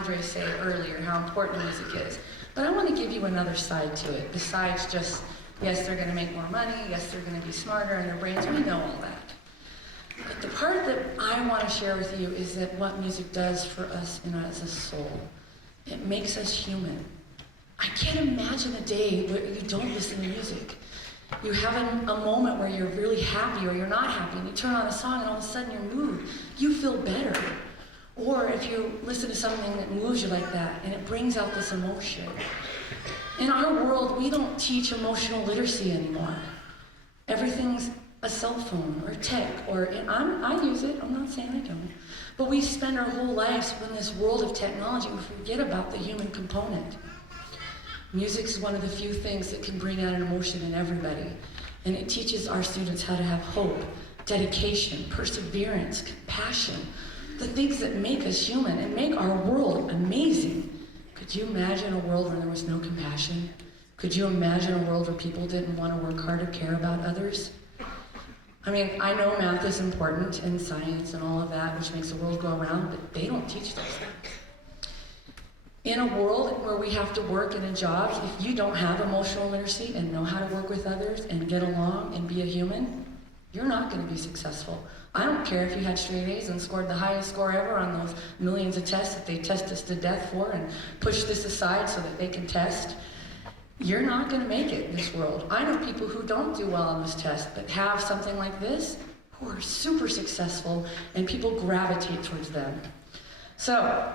Andre say earlier, how important music is. But I want to give you another side to it, besides just, yes, they're going to make more money, yes, they're going to be smarter in their brains, we know all that. But the part that I want to share with you is that what music does for us as a soul. It makes us human. I can't imagine a day where you don't listen to music. You have a moment where you're really happy or you're not happy, and you turn on a song and all of a sudden your mood, you feel better. Or if you listen to something that moves you like that and it brings out this emotion. In our world, we don't teach emotional literacy anymore. Everything's a cell phone or tech, I use it, I'm not saying I don't. But we spend our whole lives in this world of technology and we forget about the human component. Music is one of the few things that can bring out an emotion in everybody. And it teaches our students how to have hope, dedication, perseverance, compassion, the things that make us human and make our world amazing. Could you imagine a world where there was no compassion? Could you imagine a world where people didn't want to work hard or care about others? I mean, I know math is important and science and all of that, which makes the world go around, but they don't teach those things. In a world where we have to work in a job, if you don't have emotional literacy and know how to work with others and get along and be a human, you're not going to be successful. I don't care if you had straight A's and scored the highest score ever on those millions of tests that they test us to death for and push this aside so that they can test. You're not going to make it in this world. I know people who don't do well on this test but have something like this who are super successful and people gravitate towards them. So,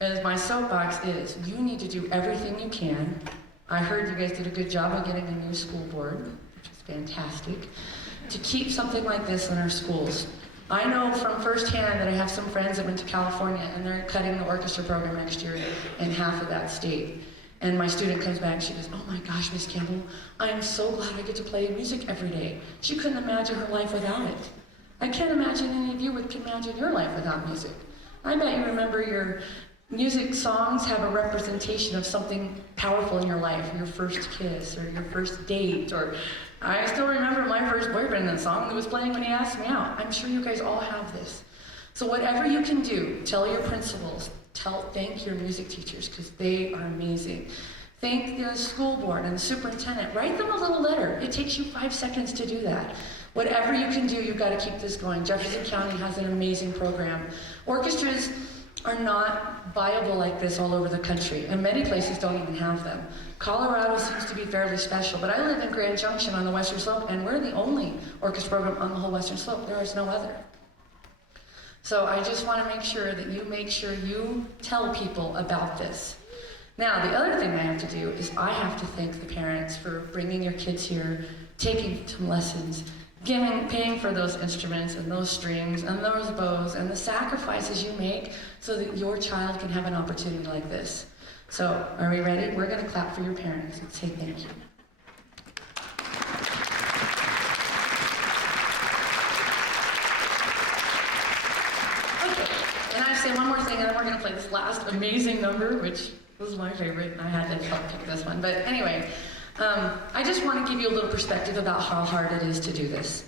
as my soapbox is, you need to do everything you can. I heard you guys did a good job of getting a new school board, which is fantastic, to keep something like this in our schools. I know from firsthand that I have some friends that went to California and they're cutting the orchestra program next year in half of that state. And my student comes back and she goes, oh my gosh, Miss Campbell, I am so glad I get to play music every day. She couldn't imagine her life without it. I can't imagine any of you can imagine your life without music. I bet you remember your music songs have a representation of something powerful in your life, your first kiss or your first date, or I still remember my first boyfriend and the song that was playing when he asked me out. I'm sure you guys all have this. So whatever you can do, tell your principals, thank your music teachers because they are amazing. Thank the school board and the superintendent. Write them a little letter. It takes you 5 seconds to do that. Whatever you can do, you've got to keep this going. Jefferson County has an amazing program. Orchestras are not viable like this all over the country, and many places don't even have them. Colorado seems to be fairly special, but I live in Grand Junction on the Western Slope, and we're the only orchestra program on the whole Western Slope. There is no other. So I just want to make sure that you tell people about this. Now, the other thing I have to do is I have to thank the parents for bringing your kids here, taking some lessons, paying for those instruments and those strings and those bows and the sacrifices you make so that your child can have an opportunity like this. So, are we ready? We're going to clap for your parents and say thank you. Okay, and I say one more thing and then we're going to play this last amazing number, which was my favorite. I had to help pick this one. But anyway, I just want to give you a little perspective about how hard it is to do this.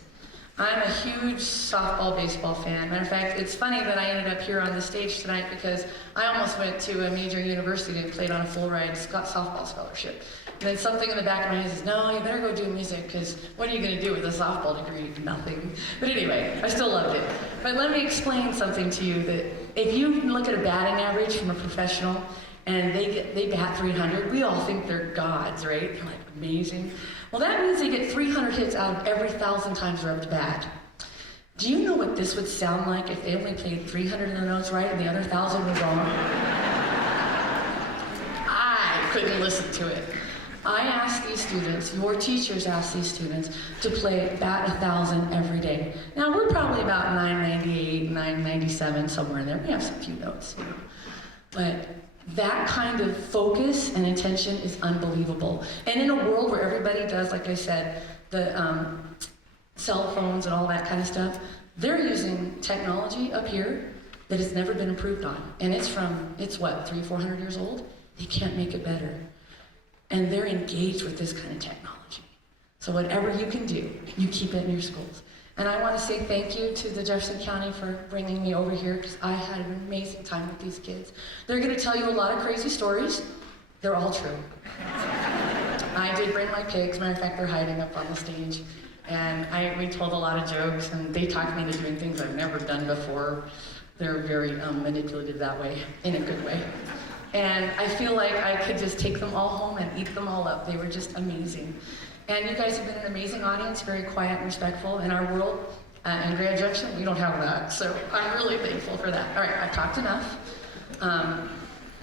I'm a huge softball, baseball fan. Matter of fact, it's funny that I ended up here on the stage tonight because I almost went to a major university and played on a full-ride softball scholarship. And then something in the back of my head says, no, you better go do music because what are you going to do with a softball degree? Nothing. But anyway, I still loved it. But let me explain something to you that if you look at a batting average from a professional, and they bat 300, we all think they're gods, right? They're like amazing. Well, that means they get 300 hits out of every 1,000 times they're up to bat. Do you know what this would sound like if they only played 300 of the notes right and the other 1,000 were wrong? I couldn't listen to it. I ask these students, your teachers ask these students, to bat 1,000 every day. Now, we're probably about 998, 997, somewhere in there. We have some few notes, you know. But that kind of focus and attention is unbelievable. And in a world where everybody does, like I said, the cell phones and all that kind of stuff, they're using technology up here that has never been improved on. And it's what, 300, 400 years old? They can't make it better. And they're engaged with this kind of technology. So whatever you can do, you keep it in your schools. And I want to say thank you to the Jefferson County for bringing me over here, because I had an amazing time with these kids. They're going to tell you a lot of crazy stories. They're all true. I did bring my pigs. Matter of fact, they're hiding up on the stage. And we told a lot of jokes, and they talked me into doing things I've never done before. They're very manipulative that way, in a good way. And I feel like I could just take them all home and eat them all up. They were just amazing. And you guys have been an amazing audience, very quiet and respectful. In our world, in Grand Junction, we don't have that. So I'm really thankful for that. All right, I've talked enough.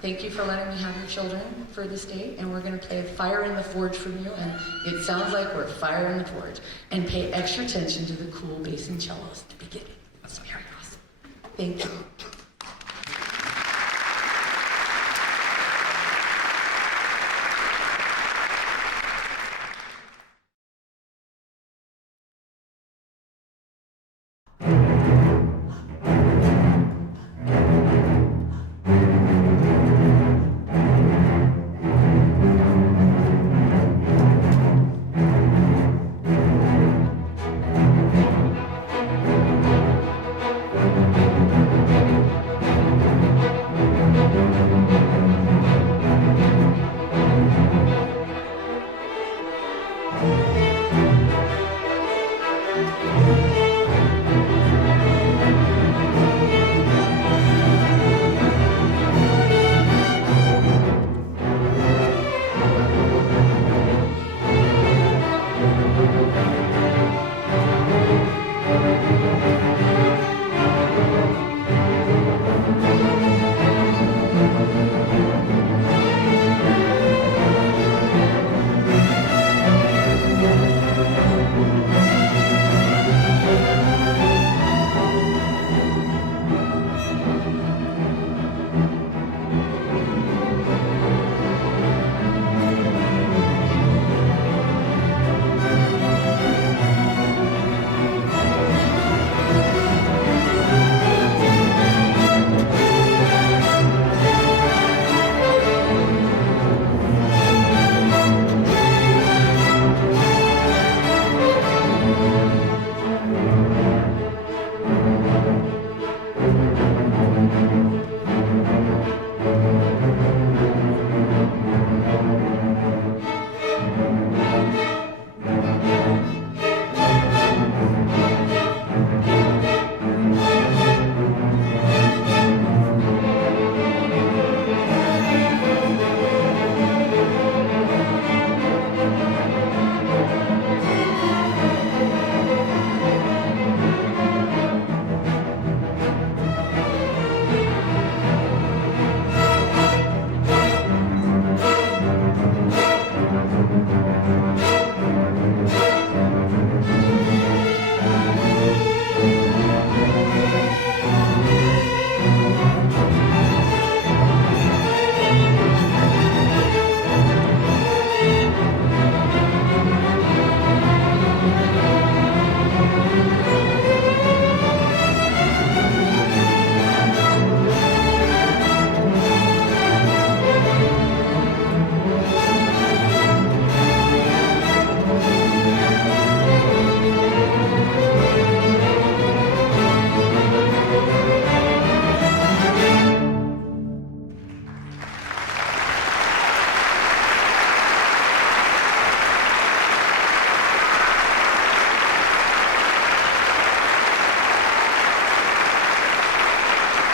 Thank you for letting me have your children for this day, and we're going to play Fire in the Forge from you, and it sounds like we're fire in the forge. And pay extra attention to the cool bass and cellos to begin. It's very awesome. Thank you.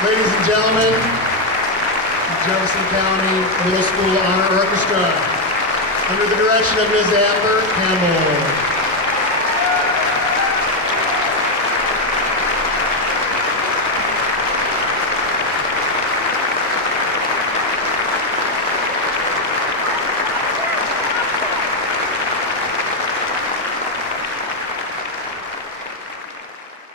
Ladies and gentlemen, Jefferson County Middle School Honor Orchestra, under the direction of Ms. Amber Campbell.